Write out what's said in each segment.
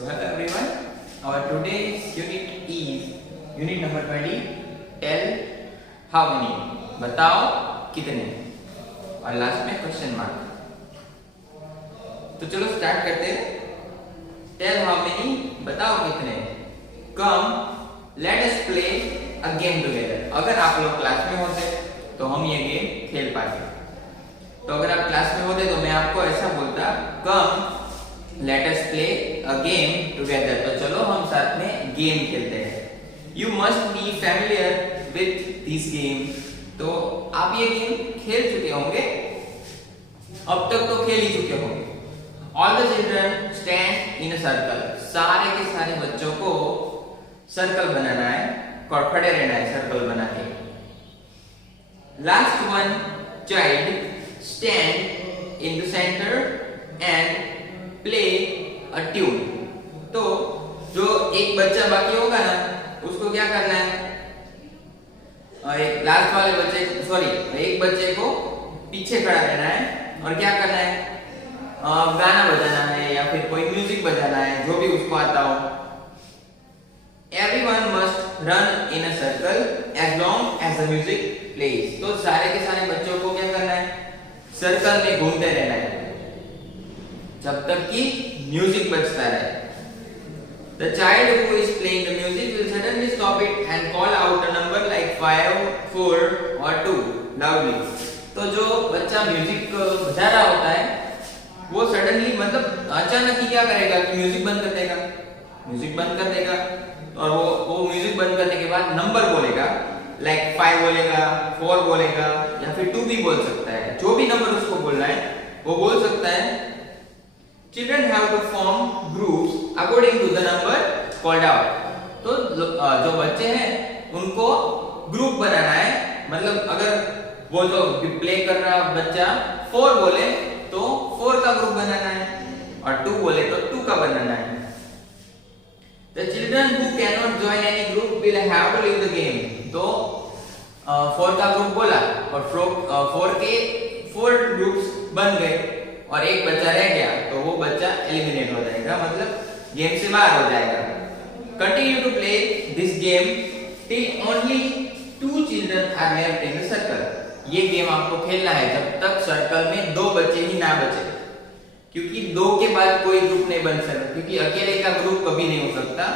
So hello everyone. Our today's unit is unit number 20. Tell how many. बताओ कितने. और last में question mark. तो चलो स्टार्ट करते हैं. Tell how many. बताओ कितने. Come, let us play a game together. अगर आप लोग क्लास में होते तो हम ये गेम खेल पाते. तो अगर आप क्लास में होते तो मैं आपको ऐसा बोलता, Come, let us play a game together. तो चलो हम साथ में गेम खेलते हैं. You must be familiar with this game. तो आप ये गेम खेल चुके होंगे, अब तक तो खेल ही चुके होंगे. All the children stand in a circle. सारे के सारे बच्चों को सर्कल बनाना है और खड़े रहना है सर्कल बना के. Last one child stand in the center and play a tune. तो जो एक बच्चा बाकी होगा ना, उसको क्या करना है, एक लास्ट वाले बच्चे एक बच्चे को पीछे खड़ा रहना है और क्या करना है, गाना बजाना है या फिर कोई म्यूजिक बजाना है, जो भी उसको आता हो. Everyone must run in a circle as long as the music plays. तो सारे के सारे बच्चों को क्या करना है, सर्कल में घूमते रहना है जब तक कि म्यूजिक बजता रहे. The child who is playing the music will suddenly stop it and call out a number like 5, 4 or 2 loudly. तो जो बच्चा म्यूजिक बजा रहा होता है वो सडनली मतलब अचानक ही क्या करेगा कि म्यूजिक बंद कर देगा और वो म्यूजिक बंद करने के बाद नंबर बोलेगा, लाइक 5 बोलेगा, 4 बोलेगा या फिर 2 भी बोल सकता है. जो भी नंबर उसको बोलना है वो बोल सकता है. Children have to form groups according to the number called out. तो जो बच्चे हैं उनको ग्रुप बनाना है. मतलब अगर वो जो प्ले कर रहा बच्चा 4 बोले तो 4 का ग्रुप बनाना है और 2 बोले तो 2 का बनाना है. The children who cannot join any group will have to leave the game. तो 4 का ग्रुप बोला और 4 के 4 ग्रुप्स बन गए और एक बच्चा रह गया तो वो बच्चा एलिमिनेट हो जाएगा, मतलब गेम से बाहर हो जाएगा. Continue to play this game till only 2 children are left in the circle. ये गेम आपको खेलना है जब तक सर्कल में 2 बच्चे ही ना बचे, क्योंकि 2 के बाद कोई ग्रुप नहीं बन सकता, क्योंकि अकेले का ग्रुप कभी नहीं हो सकता,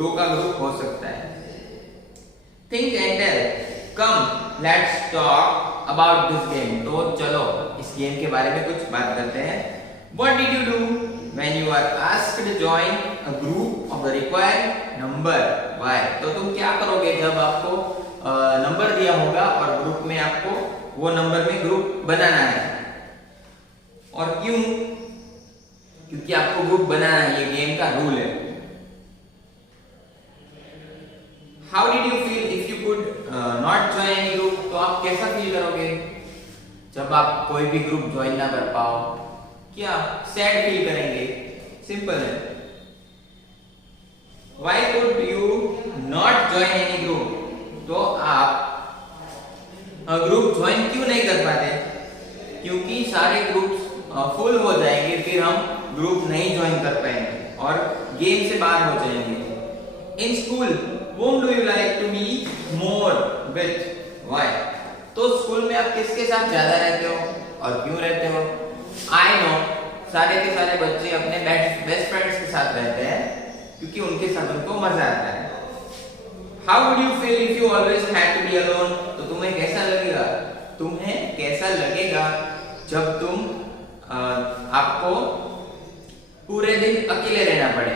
2 का ग्रुप हो सकता है. Think and tell. Come, let's talk about this game. तो चलो इस गेम के बारे में कुछ बात करते हैं. What did you do when you were asked to join a group of the required number? Why? तो तुम क्या करोगे जब आपको नंबर दिया होगा और ग्रुप में आपको वो नंबर में ग्रुप बनाना है, और क्यों? क्योंकि आपको ग्रुप बनाना है, ये गेम का रूल है. How did you feel if you could not join any group? तो आप कैसा फील करोगे जब आप कोई भी ग्रुप ज्वाइन ना कर पाओ? क्या सैड फील करेंगे? सिंपल है. Why could you not join any group? तो आप ग्रुप ज्वाइन क्यों नहीं कर पाते? क्योंकि सारे ग्रुप्स फुल हो जाएंगे, फिर हम ग्रुप नहीं ज्वाइन कर पाएंगे और गेम से बाहर हो जाएंगे. In school, whom do you like to be more with? Why? तो स्कूल में आप किसके साथ ज्यादा रहते हो और क्यों रहते हो? I know, सारे के सारे बच्चे अपने बेस्ट फ्रेंड्स के साथ रहते हैं क्योंकि उनके साथ उनको मजा आता है. How would you feel if you always had to be alone? तो तुम्हें कैसा लगेगा जब तुम आपको पूरे दिन अकेले रहना पड़े?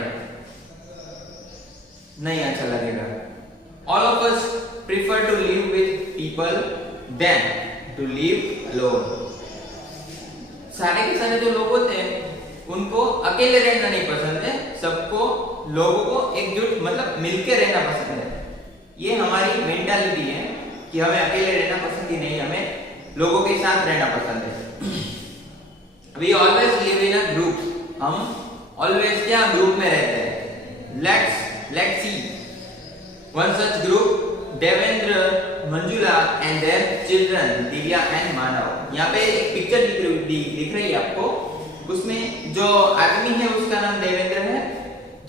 नहीं अच्छा लगेगा. All of us prefer to live with people than to live alone. सारे के सारे जो लोग होते हैं उनको अकेले रहना नहीं पसंद है, सबको लोगों को एकजुट मतलब मिलके रहना पसंद है. ये हमारी मेंटालिटी है कि हमें अकेले रहना पसंद ही नहीं, हमें लोगों के साथ रहना पसंद है. We always live in a group. हम always क्या ग्रुप में रहते हैं. Let's see one such group. Devendra, Manjula and their children, Divya and मानव. यहाँ पे एक पिक्चर दिख रही है आपको. उसमें जो आदमी है उसका नाम देवेंद्र है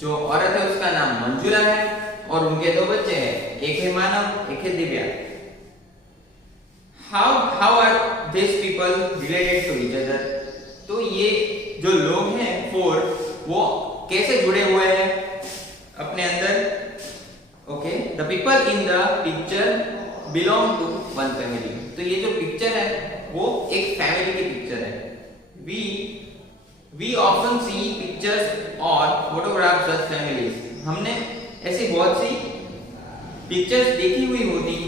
जो औरत है उसका नाम मंजुला है और उनके दो बच्चे हैं, एक है मानव, एक है Divya. How are this people related to each other? तो ये जो लोग हैं फोर, वो कैसे जुड़े हुए हैं अपने अंदर? Okay, the people in the picture belong to one family. तो ये जो पिक्चर है वो एक फैमिली की पिक्चर है। वी ऑफ्टन सी पिक्चर्स और फोटोग्राफ्स ऑफ फैमिलीज। हमने ऐसी बहुत सी पिक्चर्स देखी हुई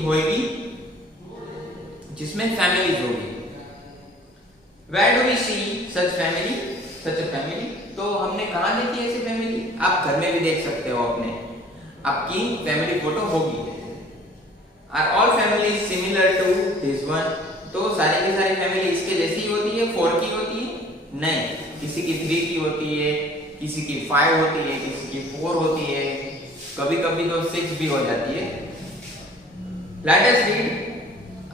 होगी जिसमें फैमिलीज होगी। Where do we see such a family? तो हमने कहाँ देखी ऐसी फैमिली? आप घर में भी देख सकते हो, अपने आपकी फैमिली फोटो होगी। Are all families similar to this one? तो सारी की सारी फैमिली इसके जैसी होती है, 4 की होती है? नहीं, किसी की 3 की होती है, किसी की 5 होती है, किसी की 4 होती है, कभी कभी तो 6 भी हो जाती है। Let us read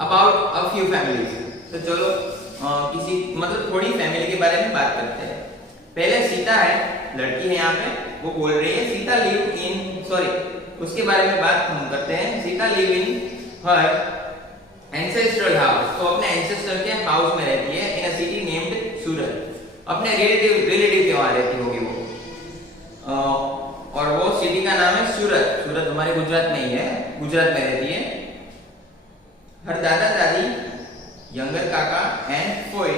about a few families. तो चलो किसी मतलब थोड़ी फैमिली के बारे में बात करते हैं। पहले सीता है, लड़की है यहाँ पे, वो बोल रही है सीता लिव इन, सॉरी उसके बारे में बात हम करते हैं। Sita live in her ancestral house. तो अपने एंसेस्टर के हाउस में रहती है इन अ सिटी नेम्ड सूरत। अपने रिलेटिव के वहां रहती होगी वो, और वो सिटी का नाम है सूरत। सूरत हमारे गुजरात में ही है, गुजरात में रहती है। हर दादा दादी, younger kaka and foy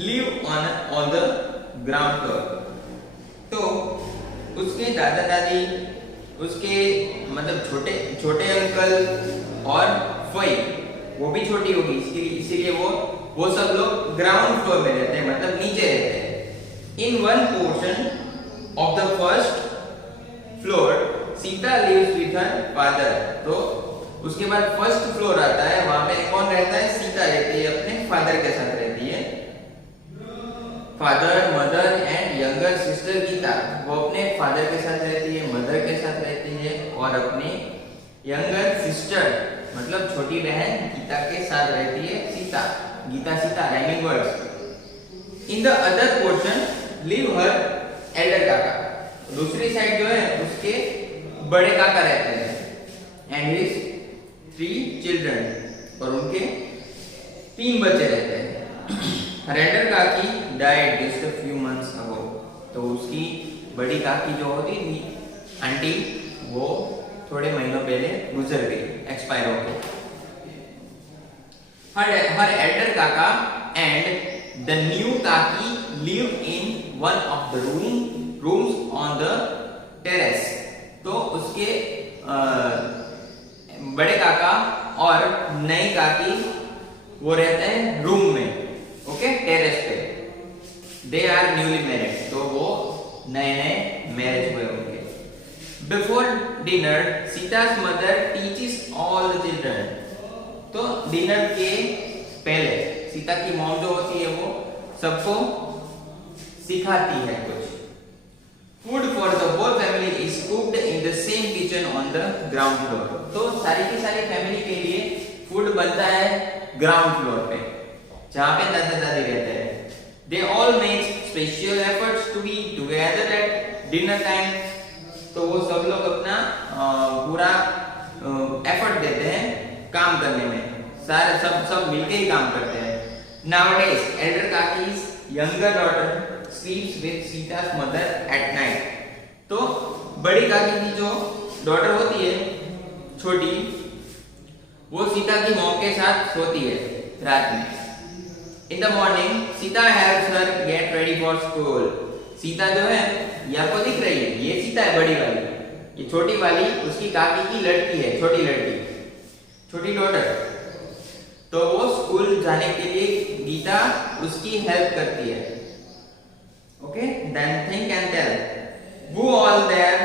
live on the ground floor. तो उसके दादा दादी, उसके मतलब छोटे अंकल और फोई, वो भी छोटी होगी, इसीलिए वो सब लोग ग्राउंड फ्लोर में रहते हैं, मतलब नीचे रहते हैं। In one portion of the first floor Sita lives with her father. तो उसके बाद फर्स्ट फ्लोर आता है, वहां पे कौन रहता है? सीता रहती है, अपने फादर के साथ रहती है। Father, mother and younger sister Gita. वो अपने फादर के साथ रहती है, मदर के साथ रहती है और अपनी यंगर सिस्टर मतलब छोटी बहन गीता के साथ रहती है। Sita, Gita Sita rhyming words. In the other portion live her elder kaka. दूसरी साइड जो है उसके बड़े काका रहते हैं एंड हिज 3 चिल्ड्रन, और उनके 3 बच्चे रहते हैं। हरेंडर काकी died just a few months ago. तो उसकी बड़ी काकी जो होती थी आंटी, वो थोड़े महीनों पहले गुजर गई, एक्सपायर हो गई। हर एल्डर काका एंड द न्यू काकी live in one of the rooms on the terrace. तो उसके बड़े काका और नई काकी वो रहते हैं रूम में, ओके, टेरेस पे। They are newly married. तो वो नए मैरिज हुए होंगे। Before dinner Sita's mother teaches all the children. तो डिनर के पहले सीता की मॉम जो होती है वो सबको सिखाती है कुछ। Food for the whole family is cooked in the same kitchen on the ground floor. तो सारी की सारी फैमिली के लिए फूड बनता है ग्राउंड फ्लोर पे, जहां पे दादा दादी रहते हैं। They all make special efforts to be together at dinner time. तो वो सब लोग अपना पूरा एफर्ट देते हैं काम करने में, सारे सब मिलके ही काम करते हैं। Nowadays elder kaki's younger daughter sleeps with Sita's mother at night. तो बड़ी काकी की जो डॉटर होती है छोटी, वो सीता की मॉम के साथ सोती है रात में। In the morning Sita helps her get ready for school. Sita जो है ये आपको दिख रही है, ये सीता है बड़ी वाली, ये छोटी वाली उसकी काकी की लड़की है, छोटी लड़की, छोटी डॉटर। तो वो स्कूल जाने के लिए गीता उसकी हेल्प करती है। Okay, then think and tell who all there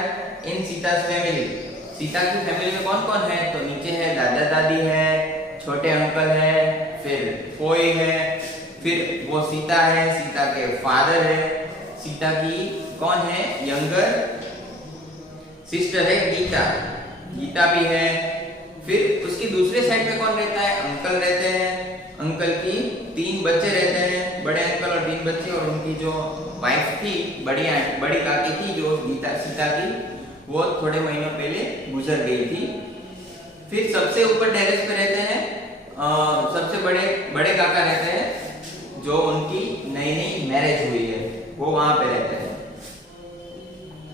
in Sita's family. Sita की फैमिली में कौन कौन है? तो नीचे है दादा दादी है, छोटे अंकल है, फिर फोई है, फिर वो सीता है, सीता के फादर है, सीता की कौन है? यंगर सिस्टर है गीता, गीता भी है। फिर उसकी दूसरे साइड पे कौन रहता है? अंकल रहते हैं, अंकल की 3 बच्चे रहते हैं, बड़े अंकल और 3 बच्चे, और उनकी जो वाइफ थी, बड़ी काकी थी जो सीता की, वो थोड़े महीनों पहले गुजर गई थी। फिर सबसे ऊपर टेरेस पे रहते हैं सबसे बड़े काका रहते हैं, जो उनकी नई नई मैरिज हुई है, वो वहां पे रहते हैं।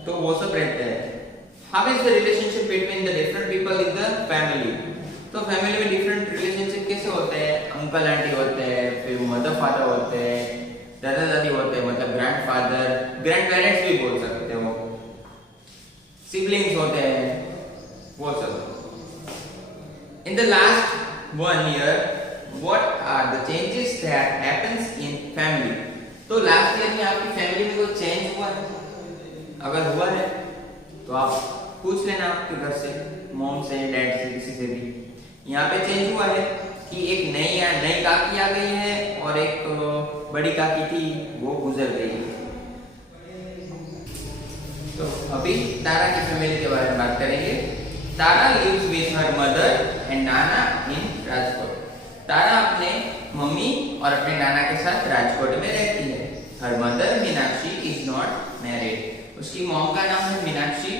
तो वो सब रहते हैं। How is the relationship between the different people in the family? तो फैमिली में डिफरेंट रिलेशनशिप कैसे होते हैं? अंकल आंटी होते हैं, फिर मदर फादर होते हैं, दादा दादी होते हैं, मतलब ग्रैंडफादर, ग्रैंड पेरेंट्स भी बोल सकते हो, सिबलिंग्स होते हैं, वो सब। In the last 1 year, what are the changes that happens in family? तो लास्ट ईयर में आपकी फैमिली में कोई चेंज हुआ है? अगर हुआ है तो आप पूछ लेना आपके घर से, मॉम से, डैड से, किसी से भी। यहाँ पे चेंज हुआ है कि एक नई काकी आ गई है और एक बड़ी काकी थी वो गुजर गई है। तो अभी तारा की फैमिली के बारे में बात करेंगे। तारा lives with her mother and Nana in Rajkot. तारा अपने मम्मी और अपने नाना के साथ राजकोट में रहती है। Her mother Meenakshi is not married। उसकी मॉम का नाम है मीनाक्षी,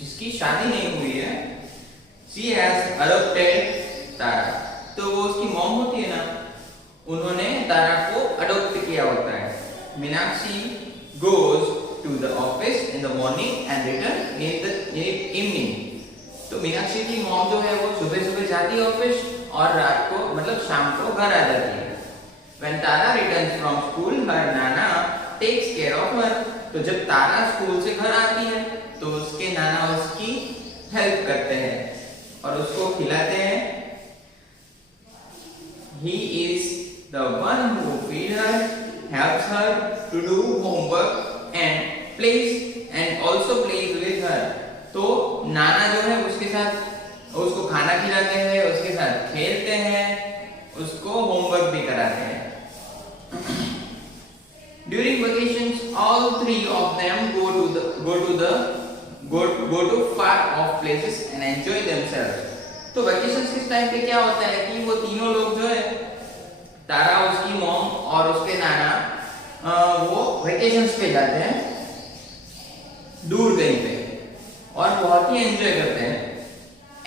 जिसकी शादी नहीं हुई है। She has adopted तारा। तो वो उसकी मॉम होती है ना, उन्होंने तारा को अडॉप्ट किया होता है। Meenakshi goes to the office in the morning and return in the evening। तो मीनाक्षी की मॉम जो है वो सुबह जाती है ऑफिस और रात को मतलब शाम को घर आ जाती है। When Tara returns from school, her Nana takes care of her। तो जब तारा स्कूल से घर आती है तो उसके नाना उसकी हेल्प करते हैं और उसको खिलाते हैं। He is the one who feeds her, helps her to do homework and also plays with her। तो नाना जो है उसके साथ उसको खाना खिलाते हैं, उसके साथ खेलते हैं, उसको होमवर्क भी कराते हैं। During vacations, all three of them go to far off places and enjoy themselves। तो वेकेशंस किस टाइम पे क्या होता है कि वो तीनों लोग जो है, तारा, उसकी मॉम और उसके नाना, वो वेकेशंस पे जाते हैं दूर कहीं पे और बहुत ही एंजॉय करते हैं।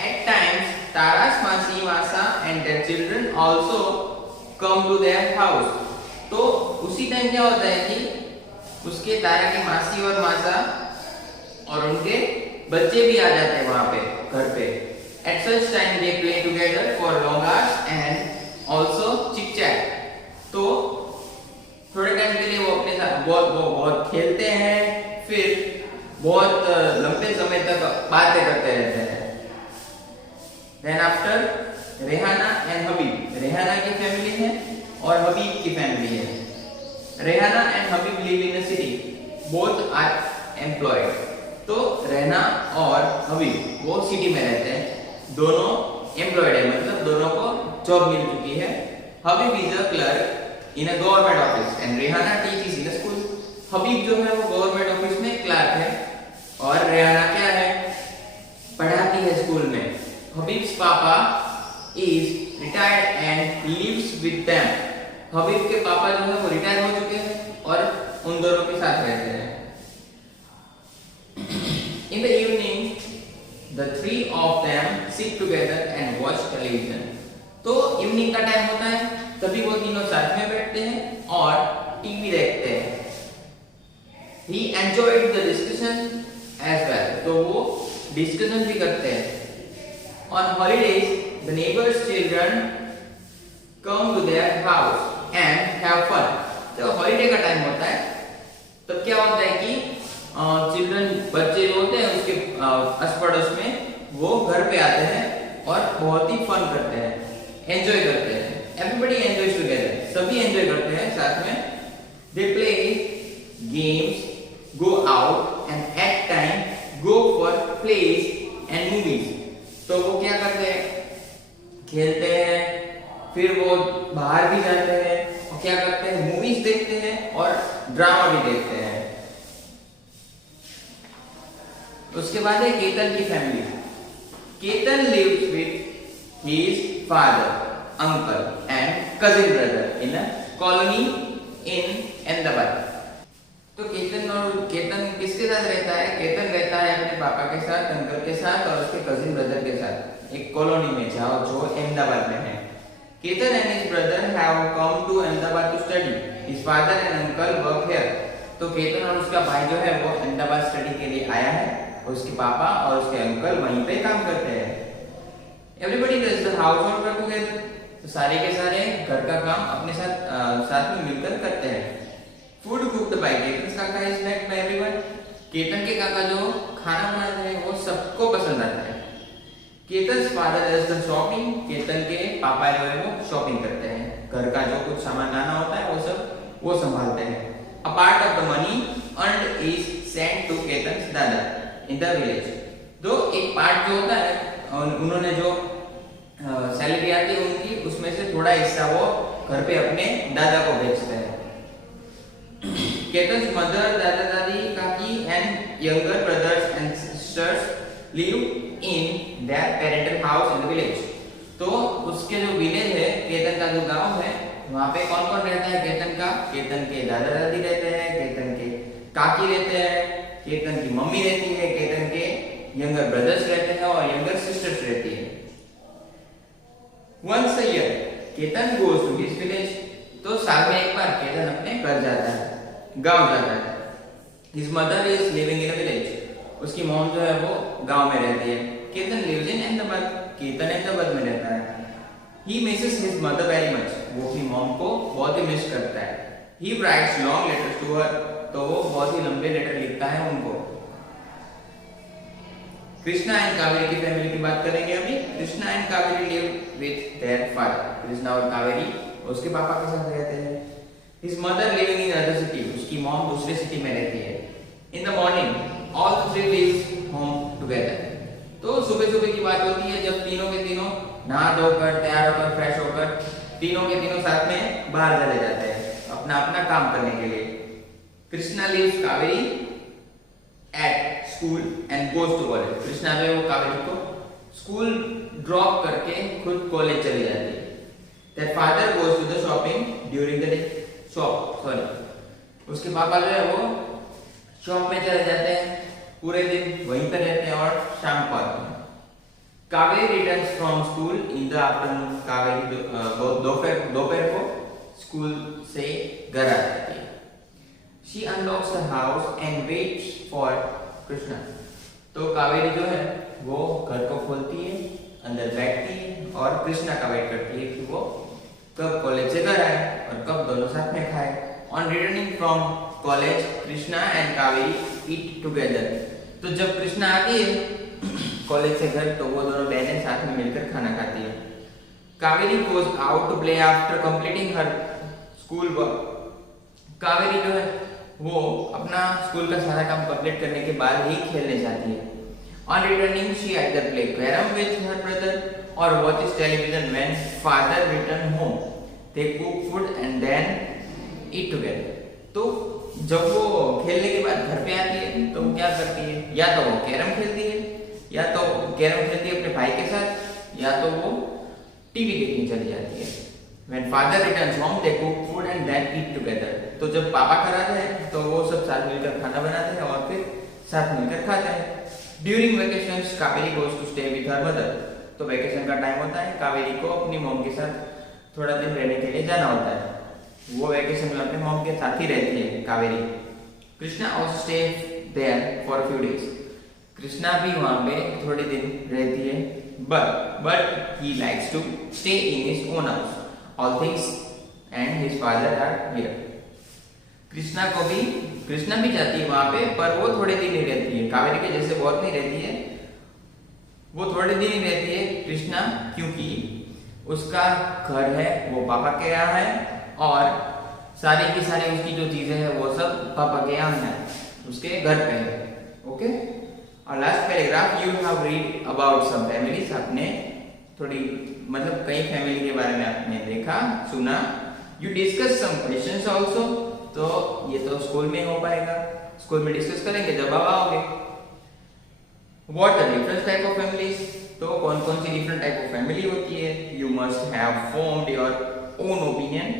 At times, Tara's Masi, Masa and their children also come to their house। तो उसी टाइम क्या होता है कि उसके तारा की मासी और मासा और उनके बच्चे भी आ जाते हैं वहां पे घर पे। At such time they play together for long hours and also chit chat। तो थोड़े टाइम के लिए वो अपने साथ बहुत खेलते हैं, फिर बहुत लंबे समय तक बातें करते रहते हैं। Then after, Rehana and Habib, Rehana की फैमिली है और हबीब की फैमिली है। Rehana and Habib live in a city, both are employed. तो रेहाना और हबीब वो सिटी में रहते हैं, दोनों एम्प्लॉयड है, मतलब दोनों को जॉब मिल चुकी है। Habib is a clerk in a government office and Rehana teaches in a school. Habib जो है वो गवर्नमेंट ऑफिस में क्लर्क है और रेहाना क्या है, पढ़ाती है स्कूल में। Habib's papa is retired and lives with them. Habib के पापा जो है वो रिटायर हो चुके हैं और उन दोनों के साथ रहते हैं। In the evening, the three of them sit together and watch television। तो इवनिंग का टाइम होता है, तभी वो तीनों साथ में बैठते हैं और टीवी देखते हैं। He enjoyed the discussion as well। तो वो डिस्कशन भी करते हैं। On holidays, the neighbors' children come to their house and have fun। तो हॉलीडे का टाइम होता है, तब क्या होता है कि चिल्ड्रन, बच्चे जो होते हैं उसके आस पड़ोस में, वो घर पे आते हैं और बहुत ही फन करते हैं, एंजॉय करते हैं। Everybody enjoys together, सभी एंजॉय करते हैं साथ में। They play games, go out and at time go for plays and movies। तो वो क्या करते हैं, खेलते हैं, फिर वो बाहर भी जाते हैं और क्या करते हैं, मूवीज देखते हैं और ड्रामा भी देखते हैं। उसके बाद है केतन की family. Ketan lives with his father, uncle and cousin brother in a colony in Ahmedabad. तो तो केतन किसके साथ रहता है? केतन रहता है अपने पापा के साथ, अंकल के साथ और उसके कजिन ब्रदर के साथ एक कॉलोनी में जाओ जो अहमदाबाद में है। Ketan and his brother have come to Ahmedabad to study. His father and uncle work here. तो केतन और उसका भाई जो है वो अहमदाबाद स्टडी के लिए आया है और उसके पापा और उसके अंकल वहीं पे काम करते हैं। Everybody does the house work together. तो सारे के सारे घर का काम अपने साथ में मिलकर करते हैं। फूड कुक्ड बाय केतन काका is liked by everyone. Ketan के काका जो खाना बनाते हैं वो सबको पसंद आता है। Ketan father does the shopping. Ketan के पापा जो है वो शॉपिंग करते हैं, घर का जो कुछ सामान लाना होता है वो सब वो संभालते हैं। A part of the money earned is sent to Ketan's दादा in the village। तो एक पार्ट जो होता है उन्होंने जो सैलरी आती है उनकी, उसमें से थोड़ा हिस्सा वो घर पे अपने दादा को भेजते हैं। Ketan's mother, दादा दादी, काकी and younger brothers and sisters live in their parental house in the village। तो उसके जो विलेज है, केतन का जो गांव है, वहां पे कौन कौन रहता है केतन का? केतन के दादा दादी रहते हैं, केतन के काकी रहते हैं, केतन की मम्मी रहती है, केतन के यंगर ब्रदर्स रहते हैं और यंगर सिस्टर्स रहती है। Once a year Ketan goes to his village. तो साल में एक बार केतन अपने घर जाता है, गांव जाता है। His mother is living in a village. उसकी मॉम जो है वो गांव में रहती है। Ketan lives in Ahmedabad. केतन अहमदाबाद में रहता है। He misses his mother very much। वो अपनी मॉम को बहुत ही मिस करता है। He writes long letters to her। तो वो बहुत ही लंबे लेटर लिखता है उनको। कृष्णा एंड कावेरी की फैमिली की बात करेंगे अभी। Krishna and Kaveri live with their father. Krishna और कावेरी उसके पापा के साथ रहते हैं। His mother living in another city। उसकी मॉम दूसरे सिटी में रहती है। In the morning all three live home together। तो सुबह सुबह की बात होती है जब तीनों के तीनों नहा धोकर तैयार होकर फ्रेश होकर तीनों के तीनों साथ में बाहर चले जाते हैं अपना अपना काम करने के लिए। Krishna leaves Kaveri at school and goes to college. Krishna जो है वो कावेरी को स्कूल ड्रॉप करके खुद कॉलेज चली जाती है। Their father goes to the shopping during the day। उसके पापा जो है वो शॉप में चले जाते हैं, पूरे दिन वहीं पर रहते हैं और शाम को आते हैं। Kaveri returns from school in the afternoon. Kaveri दोपहर को स्कूल से घर आ जाती है। She unlocks the house and waits for Krishna. तो कावेरी जो है वो घर को खोलती है, अंदर बैठती है और कृष्णा का वेट करती है कि वो कब कॉलेज से घर आए और कब दोनों साथ में खाए। On returning from college Krishna and Kaveri eat together. तो जब कृष्णा आती है कॉलेज से घर तो वो दोनों बहनें साथ में मिलकर खाना खाती है। Kaveri goes out to play after completing her school work. Kaveri जो है वो अपना स्कूल का सारा काम कंप्लीट करने के बाद ही खेलने जाती है। On returning she either play carrom with her brother और watches television when father return home. They cook food and then eat together. तो जब वो खेलने के बाद घर पे आती है तो वो क्या करती है? या तो वो कैरम खेलती है, या तो कैरम खेलती है अपने भाई के साथ, या तो वो टीवी देखने चली जाती है। When father returns home, they cook food and then eat together। तो जब पापा घर आते हैं तो वो सब साथ मिलकर खाना बनाते हैं और फिर साथ मिलकर खाते हैं। During vacations, Kaveri goes to stay with her mother। तो वेकेशन का टाइम होता है, कावेरी को अपनी मॉम के साथ थोड़ा दिन रहने के लिए जाना होता है। वो वेकेशन में अपने मॉम के साथ ही रहती है Kaveri. Krishna also stay there for a few days। Krishna भी वहां पे थोड़े दिन रहती है, but he likes to stay in his own house। All things and his father are here। Krishna भी जाती है वहां पे, पर वो थोड़े दिन ही रहती है। कावेरी के जैसे बहुत नहीं रहती है, वो थोड़े दिन ही रहती है कृष्णा, क्योंकि उसका घर है वो पापा के यहाँ है और सारी की सारी उसकी जो चीजें हैं वो सब पापा के यहाँ है, उसके घर पे है। ओके, और last paragraph you have read about some families. आपने थोड़ी मतलब कई फैमिली के बारे में आपने देखा सुना। You discuss some questions also. तो ये तो स्कूल में हो पाएगा, स्कूल में डिस्कस करेंगे जब आप आओगे। What are different type of families. तो कौन कौन सी डिफरेंट टाइप ऑफ फैमिली होती है। You must have formed your own opinion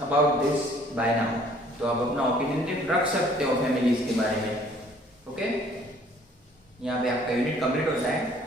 about this by now. तो आप अपना ओपिनियन रख सकते हो फैमिलीज के बारे में। ओके, यहाँ पे आपका यूनिट कंप्लीट होता है।